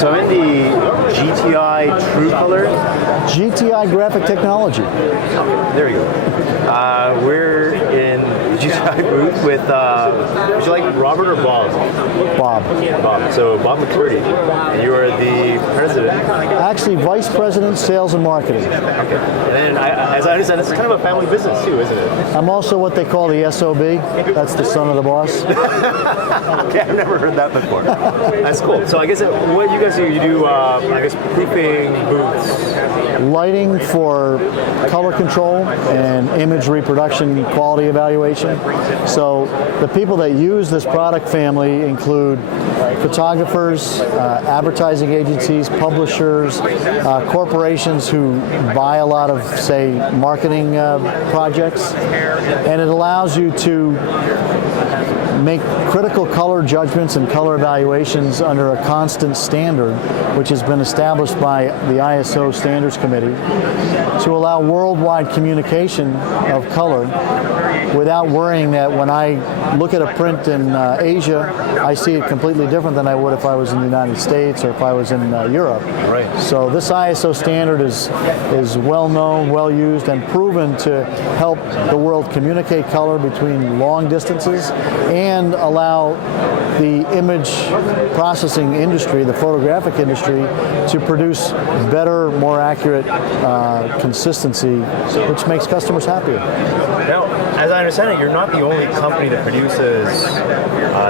So I'm in the GTI True Color. GTI Graphic Technology. There we go. We're in the GTI booth with, would you like Robert or Bob? Bob. Bob. So Bob McCurdy. You are the president. Actually, Vice President, Sales and Marketing. Okay. And then, as I understand, it's kind of a family business too, isn't it? I'm also what they call the SOB. That's the son of the boss. Okay, I've never heard that before. That's cool. So I guess what you guys do, you do, I guess, proofing booths. Lighting for color control and image reproduction quality evaluation. So the people that use this product family include photographers, advertising agencies, publishers, corporations who buy a lot of, say, marketing projects. And it allows you to make critical color judgments and color evaluations under a constant standard, which has been established by the ISO Standards Committee, to allow worldwide communication of color without worrying that when I look at a print in Asia, I see it completely different than I would if I was in the United States or if I was in Europe. Right. So this ISO standard is well known, well used, and proven to help the world communicate color between long distances and allow the image processing industry, the photographic industry, to produce better, more accurate consistency, which makes customers happier. Now, as I understand it, you're not the only company that produces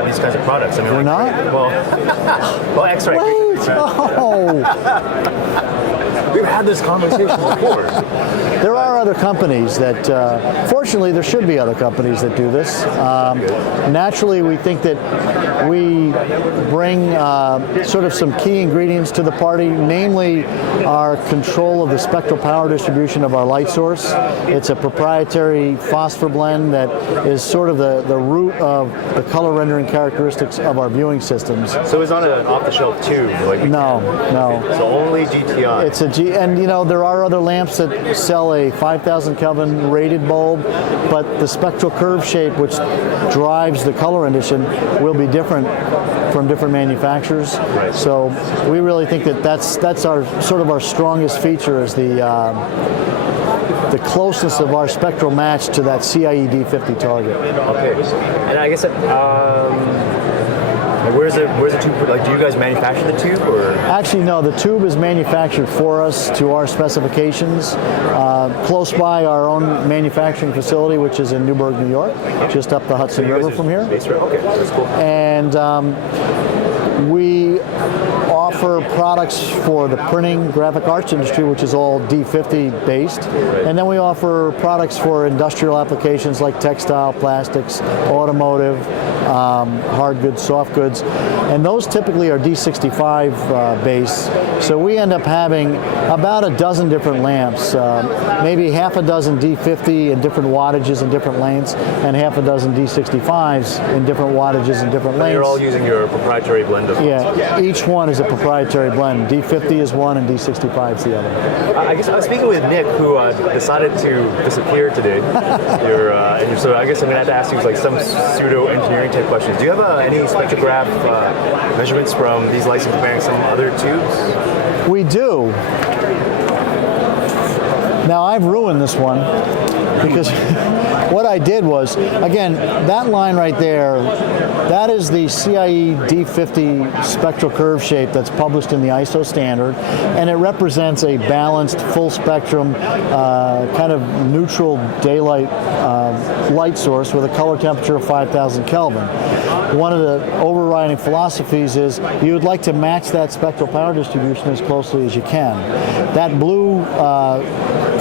these kinds of products. I mean, We're not? Well, X-ray. Wait! Oh! We've had this conversation before. There are other companies that, fortunately, there should be other companies that do this. Naturally, we think that we bring sort of some key ingredients to the party, namely our control of the spectral power distribution of our light source. It's a proprietary phosphor blend that is sort of the root of the color rendering characteristics of our viewing systems. So it's not an off-the-shelf tube? Like No. So only GTI? It's a and you know, there are other lamps that sell a 5,000 Kelvin rated bulb, but the spectral curve shape, which drives the color rendition, will be different from different manufacturers. Right. So we really think that that's our sort of our strongest feature, is the closeness of our spectral match to that CIE D50 target. Okay. And I guess where's the tube? Like, do you guys manufacture the tube, or? Actually, no. The tube is manufactured for us to our specifications, close by our own manufacturing facility, which is in Newburgh, New York, just up the Hudson River from here. Okay, that's cool. And we offer products for the printing, graphic arts industry, which is all D50 based. Right. And then we offer products for industrial applications like textile, plastics, automotive, hard goods, soft goods. And those typically are D65 based. So we end up having about a dozen different lamps, maybe half a dozen D50 in different wattages and different lengths, and half a dozen D65s in different wattages and different lengths. You're all using your proprietary blend of... Yeah, each one is a proprietary blend. D50 is one and D65 is the other. I guess I was speaking with Nick, who decided to disappear today. So I guess I'm going to have to ask you like some pseudo-engineering type questions. Do you have any spectrograph measurements from these lights comparing some other tubes? We do. Now I've ruined this one because what I did was, again, that line right there, that is the CIE D50 spectral curve shape that's published in the ISO standard, and it represents a balanced, full spectrum, kind of neutral daylight light source with a color temperature of 5,000 Kelvin. One of the overriding philosophies is you would like to match that spectral power distribution as closely as you can. That blue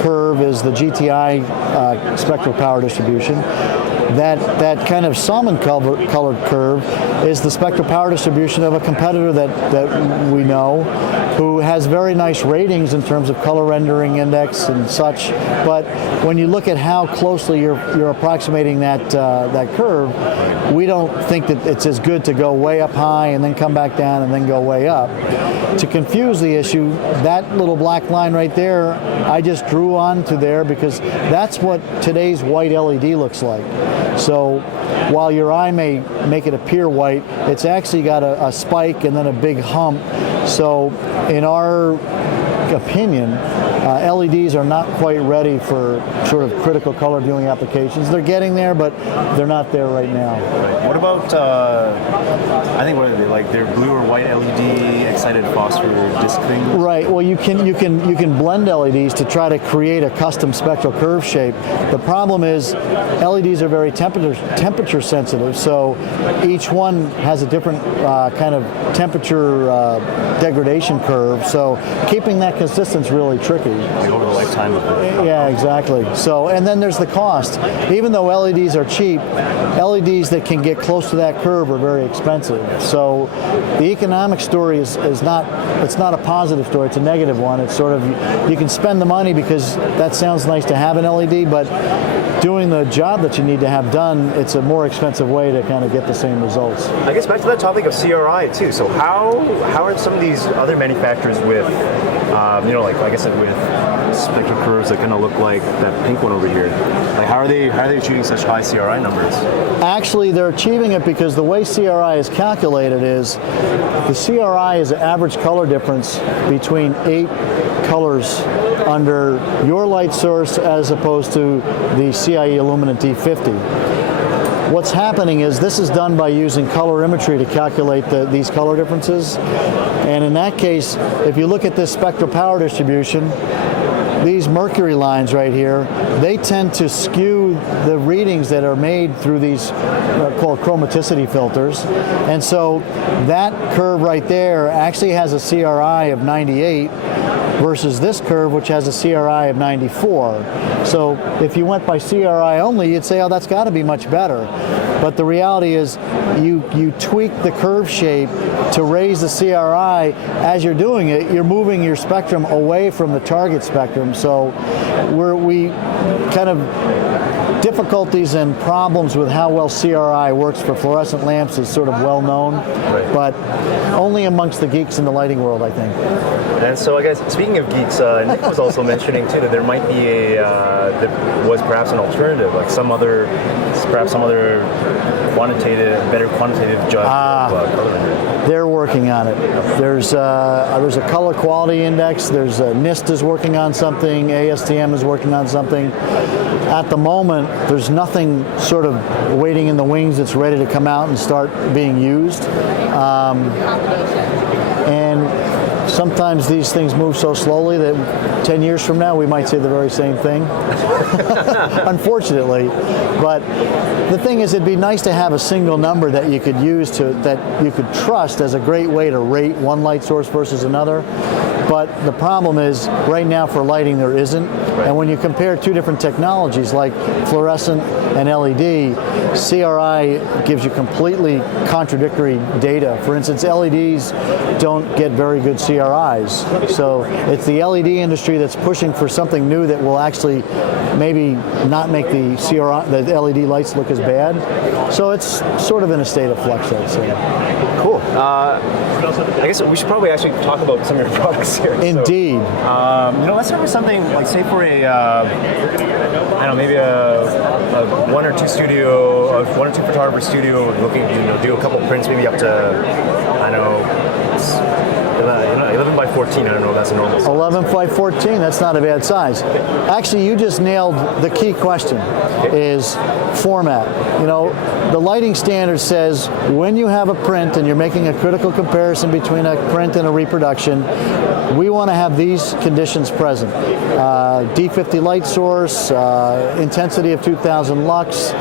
curve is the GTI spectral power distribution. That kind of salmon colored curve is the spectral power distribution of a competitor that we know, who has very nice ratings in terms of color rendering index and such. But when you look at how closely you're approximating that curve, we don't think that it's as good to go way up high and then come back down and then go way up. To confuse the issue, that little black line right there, I just drew onto there because that's what today's white LED looks like. So while your eye may make it appear white, it's actually got a spike and then a big hump. So in our opinion, LEDs are not quite ready for sort of critical color viewing applications. They're getting there, but they're not there right now. Right. What about, I think, what are they, like they're blue or white LED excited phosphor disc thing? Right. Well, you can blend LEDs to try to create a custom spectral curve shape. The problem is LEDs are very temperature sensitive, so each one has a different kind of temperature degradation curve. So keeping that consistent is really tricky. Over the lifetime of it. Yeah, exactly. So, and then there's the cost. Even though LEDs are cheap, LEDs that can get close to that curve are very expensive. So the economic story is not, it's not a positive story, it's a negative one. It's sort of, you can spend the money because that sounds nice to have an LED, but doing the job that you need to have done, it's a more expensive way to kind of get the same results. I guess back to that topic of CRI too. So how are some of these other manufacturers with, like I guess with spectral curves that kind of look like that pink one over here? Like how are they achieving such high CRI numbers? Actually, they're achieving it because the way CRI is calculated is the CRI is the average color difference between 8 colors under your light source as opposed to the CIE Illuminant D50. What's happening is this is done by using colorimetry to calculate these color differences. And in that case, if you look at this spectral power distribution, these mercury lines right here, they tend to skew the readings that are made through these called chromaticity filters. And so that curve right there actually has a CRI of 98 versus this curve, which has a CRI of 94. So if you went by CRI only, you'd say, oh, that's got to be much better. But the reality is you tweak the curve shape to raise the CRI. As you're doing it, you're moving your spectrum away from the target spectrum. So we kind of difficulties and problems with how well CRI works for fluorescent lamps is sort of well known, right, but only amongst the geeks in the lighting world, I think. And so I guess, speaking of geeks, Nick was also mentioning too that there might be that was perhaps an alternative, like perhaps some other better quantitative job of color rendering. They're working on it. There's a color quality index. There's NIST is working on something. ASTM is working on something. At the moment, there's nothing sort of waiting in the wings that's ready to come out and start being used. And sometimes these things move so slowly that 10 years from now we might say the very same thing, unfortunately. But the thing is, it'd be nice to have a single number that you could use that you could trust as a great way to rate one light source versus another. But the problem is, right now for lighting there isn't. And when you compare two different technologies like fluorescent and LED, CRI gives you completely contradictory data. For instance, LEDs don't get very good CRIs. So it's the LED industry that's pushing for something new that will actually maybe not make the LED lights look as bad. So it's sort of in a state of flux, I'd say. Cool. I guess we should probably actually talk about some of your products here. Indeed. So, let's start with something like, say, for maybe a one or two photographer studio looking to do a couple prints, maybe up to 11 by 14. I don't know if that's a normal size. 11 by 14. That's not a bad size. Actually, you just nailed the key question: is format. The lighting standard says when you have a print and you're making a critical comparison between a print and a reproduction, we want to have these conditions present. D50 light source, intensity of 2000 lux,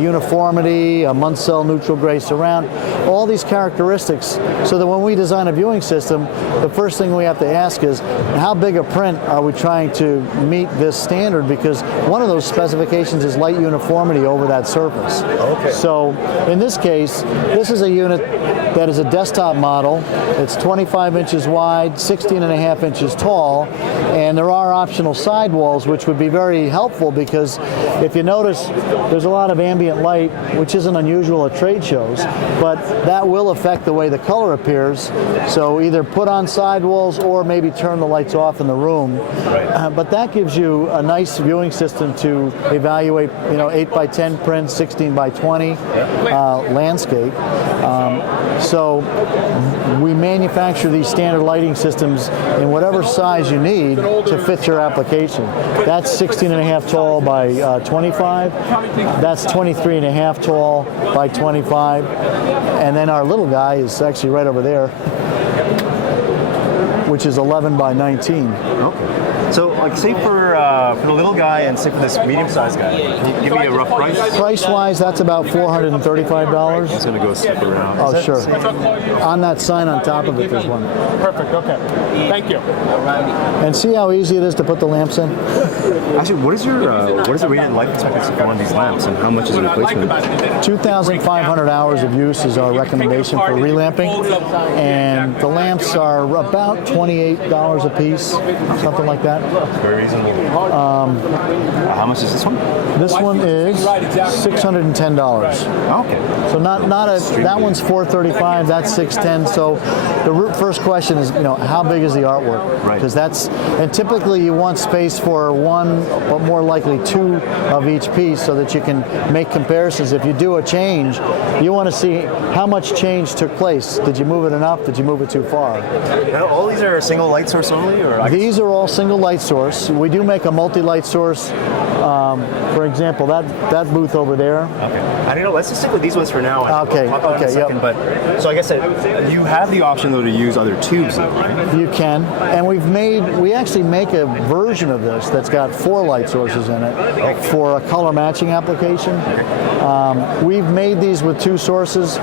uniformity, a Munsell neutral gray surround, all these characteristics, so that when we design a viewing system, the first thing we have to ask is, how big a print are we trying to meet this standard? Because one of those specifications is light uniformity over that surface. Okay. So in this case, this is a unit that is a desktop model. It's 25 inches wide, 16.5 inches tall, and there are optional sidewalls, which would be very helpful because if you notice, there's a lot of ambient light, which isn't unusual at trade shows, but that will affect the way the color appears. So either put on sidewalls or maybe turn the lights off in the room. Right. But that gives you a nice viewing system to evaluate, 8 by 10 print, 16 by 20 landscape. So we manufacture these standard lighting systems in whatever size you need to fit your application. That's 16.5 tall by 25. That's 23.5 tall by 25. And then our little guy is actually right over there, which is 11 by 19. Okay. So, like, say for the little guy and say for this medium-sized guy, can you give me a rough price? Price-wise, that's about $435. It's going to go slip around. Oh, sure. On that sign on top of it, there's one. Perfect. Okay. Thank you. And see how easy it is to put the lamps in? Actually, what is the rated life expectancy for one of these lamps, and how much is the replacement? 2,500 hours of use is our recommendation for relamping, and the lamps are about $28 a piece, something like that. Very reasonable. How much is this one? This one is $610. Okay. So that one's $435. That's $610. So the first question is, how big is the artwork? Right. Because and typically you want space for one, but more likely two of each piece, so that you can make comparisons. If you do a change, you want to see how much change took place. Did you move it enough? Did you move it too far? Now, all these are single light source only, or these are all single light source. We do make a multi-light source. For example, that booth over there. Okay. I don't know. Let's just stick with these ones for now. Okay. We'll talk about it in a second, but so I guess you have the option though to use other tubes, though, right? You can, and we actually make a version of this that's got 4 light sources in it for a color matching application. We've made these with 2 sources,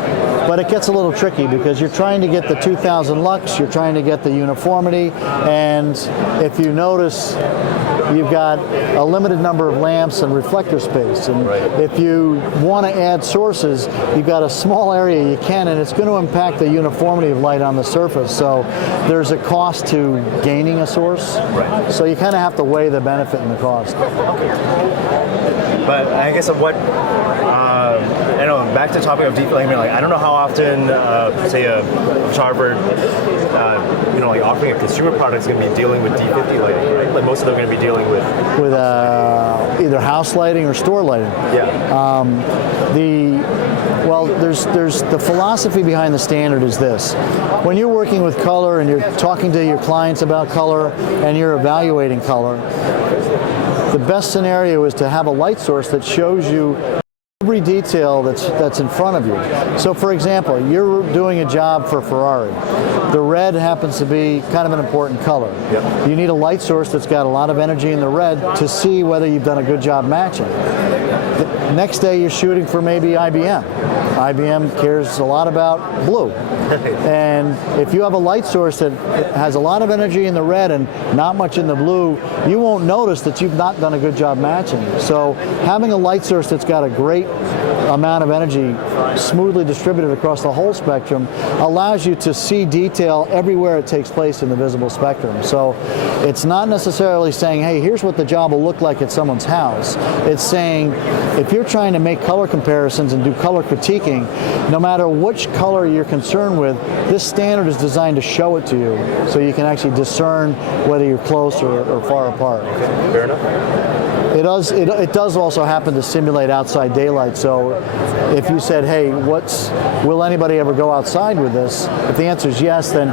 but it gets a little tricky because you're trying to get the 2000 lux, you're trying to get the uniformity, and if you notice, you've got a limited number of lamps and reflector space. And if you want to add sources, you've got a small area you can, and it's going to impact the uniformity of light on the surface. So there's a cost to gaining a source. Right. So you kind of have to weigh the benefit and the cost. But I guess back to the topic of deep lighting. I don't know how often, say a photographer, like offering a consumer product is going to be dealing with D50 lighting, right? Like most of them are going to be dealing with either house lighting or store lighting. Yeah. There's the philosophy behind the standard is this. When you're working with color and you're talking to your clients about color and you're evaluating color, the best scenario is to have a light source that shows you every detail that's in front of you. So for example, you're doing a job for Ferrari. The red happens to be kind of an important color. Yep. You need a light source that's got a lot of energy in the red to see whether you've done a good job matching. The next day you're shooting for maybe IBM. IBM cares a lot about blue. And if you have a light source that has a lot of energy in the red and not much in the blue, you won't notice that you've not done a good job matching. So having a light source that's got a great amount of energy smoothly distributed across the whole spectrum allows you to see detail everywhere it takes place in the visible spectrum. So it's not necessarily saying, hey, here's what the job will look like at someone's house. It's saying, if you're trying to make color comparisons and do color critiquing, no matter which color you're concerned with, this standard is designed to show it to you so you can actually discern whether you're close or far apart. Okay, fair enough. It does also happen to simulate outside daylight. So if you said, hey, will anybody ever go outside with this? If the answer is yes, then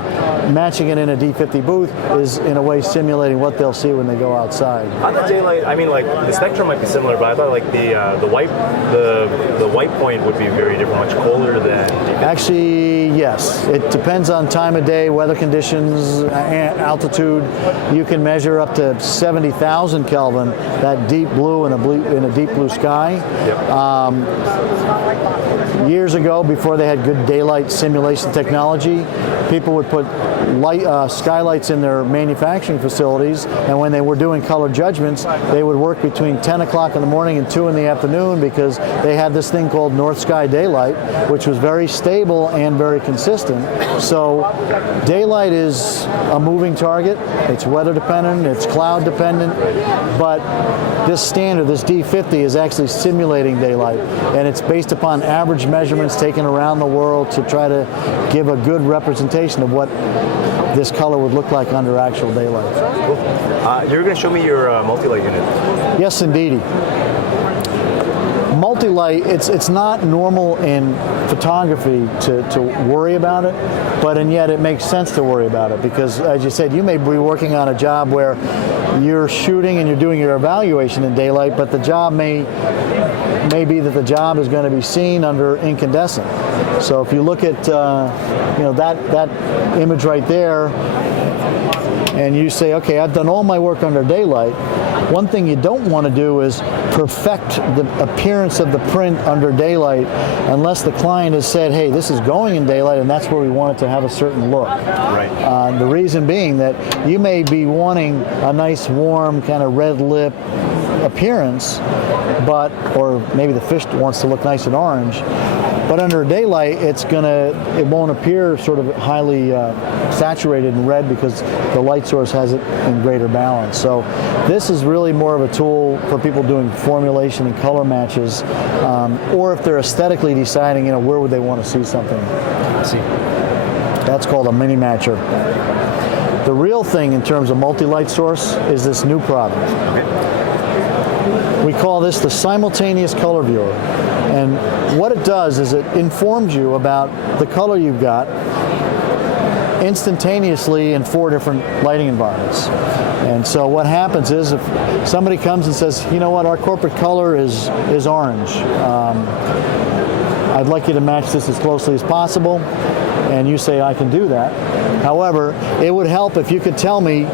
matching it in a D50 booth is in a way simulating what they'll see when they go outside. On the daylight, the spectrum might be similar, but I thought the white point would be very different, much colder than D50. Actually, yes. It depends on time of day, weather conditions, altitude. You can measure up to 70,000 Kelvin, that deep blue in a deep blue sky. Yep. Years ago, before they had good daylight simulation technology, people would put skylights in their manufacturing facilities, and when they were doing color judgments, they would work between 10 o'clock in the morning and 2 in the afternoon because they had this thing called north sky daylight, which was very stable and very consistent. So daylight is a moving target. It's weather dependent, it's cloud dependent, but this standard, this D50, is actually simulating daylight, and it's based upon average measurements taken around the world to try to give a good representation of what this color would look like under actual daylight. Cool. You're going to show me your multi-light unit. Yes, indeedy. Multi-light, it's not normal in photography to worry about it, but and yet it makes sense to worry about it because, as you said, you may be working on a job where you're shooting and you're doing your evaluation in daylight, but the job may be that the job is going to be seen under incandescent. So if you look at that image right there, and you say, okay, I've done all my work under daylight. One thing you don't want to do is perfect the appearance of the print under daylight unless the client has said, hey, this is going in daylight and that's where we want it to have a certain look. Right. The reason being that you may be wanting a nice warm kind of red lip appearance, or maybe the fish wants to look nice and orange, but under daylight it won't appear sort of highly saturated in red because the light source has it in greater balance. So this is really more of a tool for people doing formulation and color matches, or if they're aesthetically deciding, where would they want to see something. I see. That's called a mini matcher. The real thing in terms of multi-light source is this new product. Okay. We call this the simultaneous color viewer. And what it does is it informs you about the color you've got instantaneously in 4 different lighting environments. And so what happens is if somebody comes and says, you know what, our corporate color is orange. I'd like you to match this as closely as possible. And you say, I can do that. However, it would help if you could tell me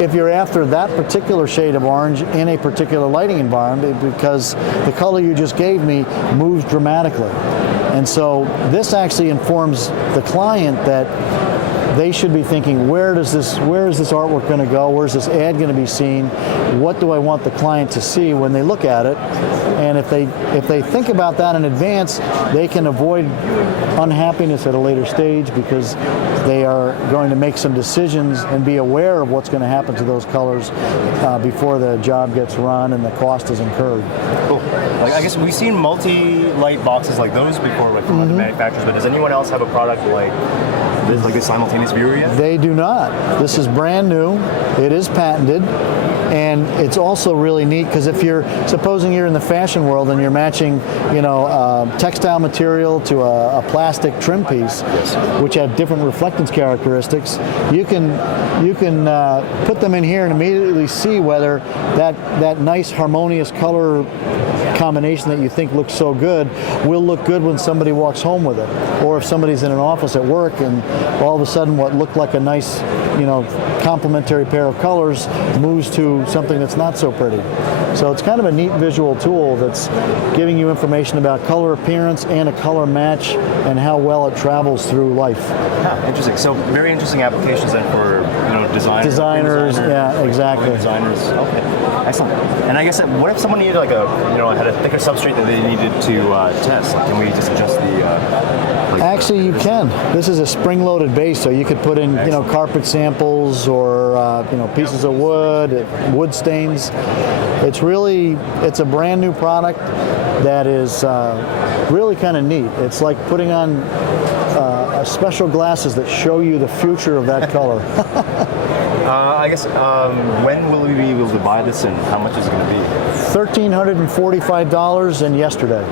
if you're after that particular shade of orange in a particular lighting environment, because the color you just gave me moves dramatically. And so this actually informs the client that they should be thinking, where is this artwork going to go? Where's this ad going to be seen? What do I want the client to see when they look at it? And if they think about that in advance, they can avoid unhappiness at a later stage because they are going to make some decisions and be aware of what's going to happen to those colors before the job gets run and the cost is incurred. Cool. Like, I guess we've seen multi-light boxes like those before, like from other manufacturers, but does anyone else have a product like this simultaneous viewer yet? They do not. This is brand new. It is patented. And it's also really neat because if supposing you're in the fashion world and you're matching, textile material to a plastic trim piece, which have different reflectance characteristics, you can put them in here and immediately see whether that nice harmonious color combination that you think looks so good will look good when somebody walks home with it, or if somebody's in an office at work and all of a sudden what looked like a nice complementary pair of colors moves to something that's not so pretty. So it's kind of a neat visual tool that's giving you information about color appearance and a color match and how well it travels through life. Yeah, interesting. So very interesting applications then for designers. Yeah, exactly. Designers. Okay, excellent. And I guess what if someone needed had a thicker substrate that they needed to test? Can we just adjust the? Actually, you can. This is a spring-loaded base, so you could put in carpet samples or pieces of wood stains. It's a brand new product that is really kind of neat. It's like putting on special glasses that show you the future of that color. I guess when will we be able to buy this and how much is it going to be? $1,345 and yesterday.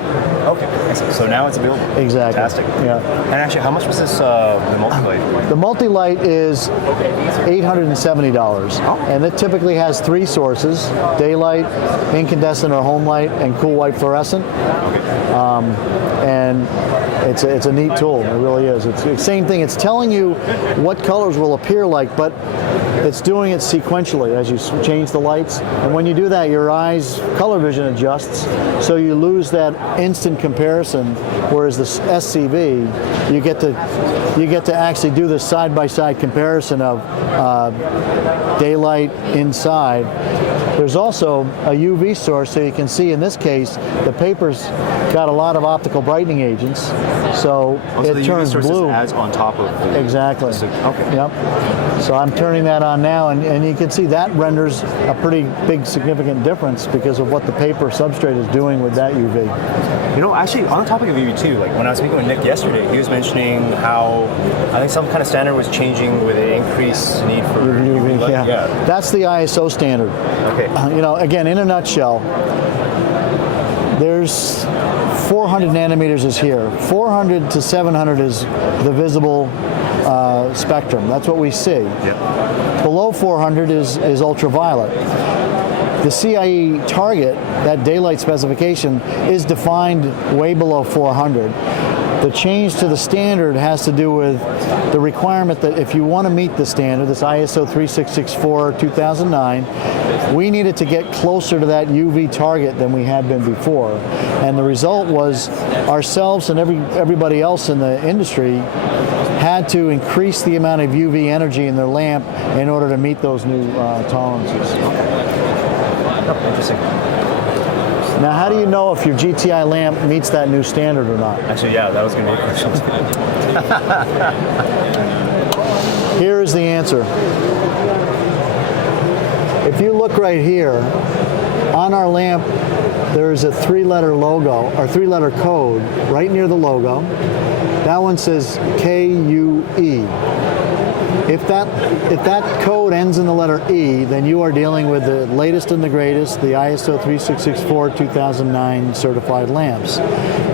Okay, so now it's available. Exactly. Fantastic. Yeah. And actually, how much was this the multi-light? The multi-light is $870, and it typically has 3 sources: daylight, incandescent or home light, and cool white fluorescent. And it's a neat tool. It really is. It's the same thing. It's telling you what colors will appear like, but it's doing it sequentially as you change the lights. And when you do that, your eyes color vision adjusts, so you lose that instant comparison. Whereas the SCV, you get to actually do the side-by-side comparison of daylight inside. There's also a UV source, so you can see in this case the paper's got a lot of optical brightening agents, so it the turns UV source blue. Is on top of the Exactly. Okay. Yep. So I'm turning that on now, and you can see that renders a pretty big significant difference because of what the paper substrate is doing with that UV. You know, actually, on the topic of UV too, like when I was speaking with Nick yesterday, he was mentioning how I think some kind of standard was changing with an increased need for UV light. Yeah. That's the ISO standard. Okay. You know, again, in a nutshell, there's 400 nanometers is here. 400 to 700 is the visible spectrum. That's what we see. Yep. Below 400 is ultraviolet. The CIE target, that daylight specification, is defined way below 400. The change to the standard has to do with the requirement that if you want to meet the standard, this ISO 3664-2009, we needed to get closer to that UV target than we had been before. And the result was ourselves and everybody else in the industry had to increase the amount of UV energy in their lamp in order to meet those new tolerances. Oh, interesting. Now, how do you know if your GTI lamp meets that new standard or not? Actually, yeah, that was going to be a question. Here is the answer. If you look right here, on our lamp, there's a 3-letter logo, or 3-letter code right near the logo. That one says KUE. If that code ends in the letter E, then you are dealing with the latest and the greatest, the ISO 3664-2009 certified lamps.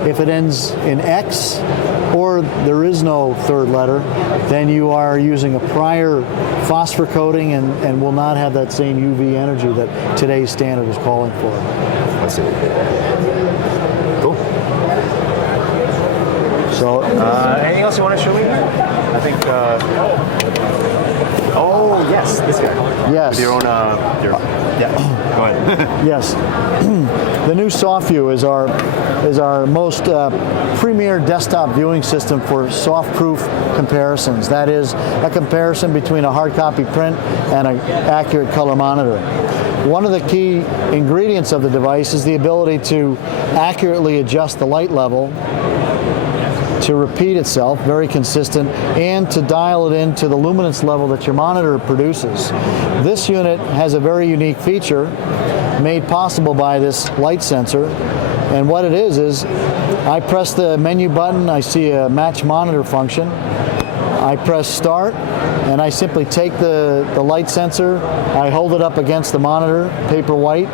If it ends in X, or there is no third letter, then you are using a prior phosphor coating and will not have that same UV energy that today's standard is calling for. I see. Cool. So, anything else you want to show me? I think. Oh yes, this guy. yes. With your own. Yeah. Go ahead. Yes. The new SoftView is our most premier desktop viewing system for soft-proof comparisons. That is a comparison between a hard copy print and an accurate color monitor. One of the key ingredients of the device is the ability to accurately adjust the light level to repeat itself, very consistent, and to dial it into the luminance level that your monitor produces. This unit has a very unique feature made possible by this light sensor, and what it is I press the menu button, I see a match monitor function, I press start, and I simply take the light sensor, I hold it up against the monitor, paper white.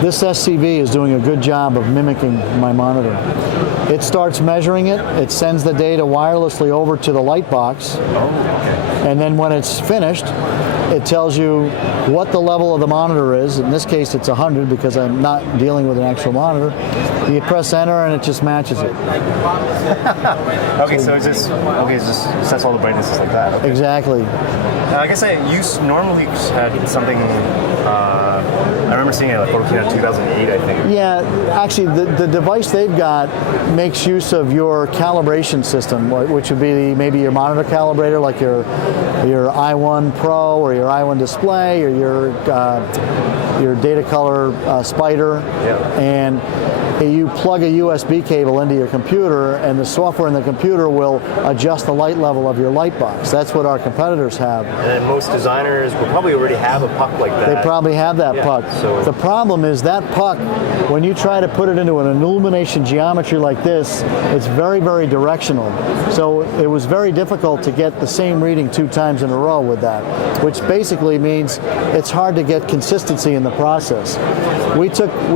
This SCV is doing a good job of mimicking my monitor. It starts measuring it, it sends the data wirelessly over to the light box, and then when it's finished, it tells you what the level of the monitor is. In this case, it's 100 because I'm not dealing with an actual monitor. You press enter and it just matches it. Okay, so it's just sets all the brightnesses like that. Okay. Exactly. I guess I normally had something. I remember seeing it at Photoplus 2008, I think. Yeah, actually, the device they've got makes use of your calibration system, which would be maybe your monitor calibrator, like your i1 Pro or your i1 display or your data color spider, and you plug a USB cable into your computer, and the software in the computer will adjust the light level of your light box. That's what our competitors have. And most designers will probably already have a puck like that. They probably have that puck. So the problem is that puck, when you try to put it into an illumination geometry like this, it's very, very directional. So it was very difficult to get the same reading 2 times in a row with that, which basically means it's hard to get consistency in the process. We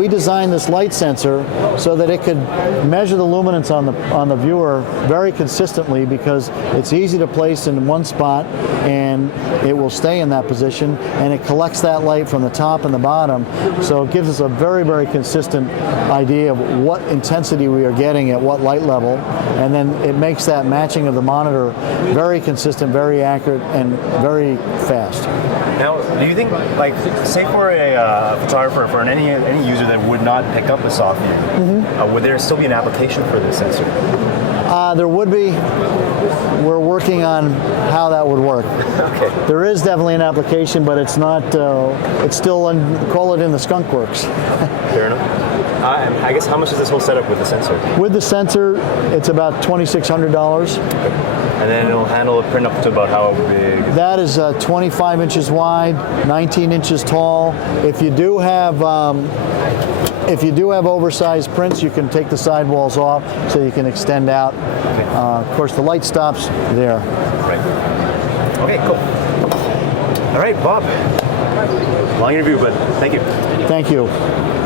designed this light sensor so that it could measure the luminance on the viewer very consistently, because it's easy to place in one spot and it will stay in that position, and it collects that light from the top and the bottom, so it gives us a very, very consistent idea of what intensity we are getting at what light level, and then it makes that matching of the monitor very consistent, very accurate, and very fast. Now, do you think, like, say for a photographer, for any user that would not pick up a SoftView, would there still be an application for this sensor? There would be. We're working on how that would work. Okay. There is definitely an application, but it's not. It's still call it in the skunk works. Fair enough. I guess how much is this whole setup with the sensor? With the sensor, it's about $2,600. And then it'll handle a print up to about how big? That is 25 inches wide, 19 inches tall. If you do have oversized prints, you can take the sidewalls off so you can extend out. Of course, the light stops there. Right. Okay, cool. All right, Bob. Long interview, but thank you. Thank you.